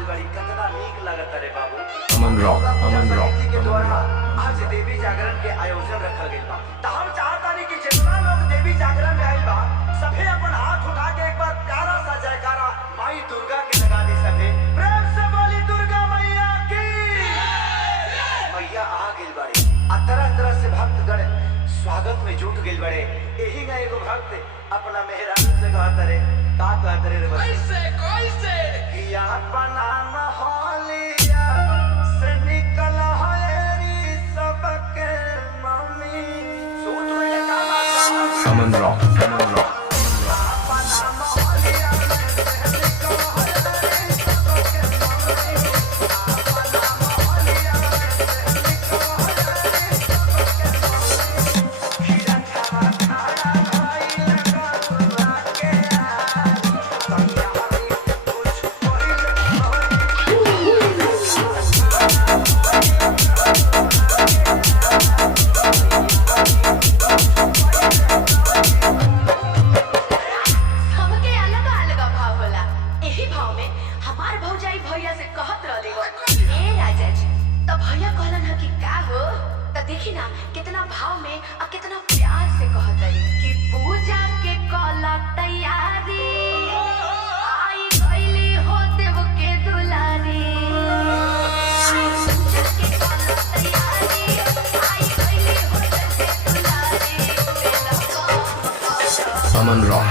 गइल बड़ी, कितना नीक लगता रे बाबू। अमन रॉक के द्वारा आज देवी जागरण के आयोजन रखल गइल बा। त हम चाहतानी कि जितना लोग देवी जागरण में आइल बा सभे अपन हाथ उठा के एक बार प्यारा सा जयकारा माई दुर्गा के लगा दे। सभे प्रेम से बोली दुर्गा मैया की। मैया आ गइल बड़ी आ तरह तरह से भक्तगण स्वागत में जुट गइल बड़े। एही ना एगो भक्त अपना मेहरारू से कहत रे, का कहत रे कैसे या अपना मोहलिया से निकल हरी सबके मम्मी। सोच में का अमन रॉक अपना मोहलिया से निकल हरी सबके मम्मी। अपना मोहलिया से निकल हरी सबके मम्मी। खीरा खावा खाया भाई लगा दुआ के संज्ञा हरी कुछ कोई हमके अलग अलग भाव होला। एही भाव में हमार भौजाई भैया से कहत रहली हो, ए राजा जी तो भैया कहलन ह कि का हो। त देखी ना कितना भाव में और कितना प्यार से कहत रही कि पूजा के कला तैयारी आई गईली हो देव के दुलारी। पूजा के कला तैयारी आई गईली हो देव के दुलारी। अमन रॉक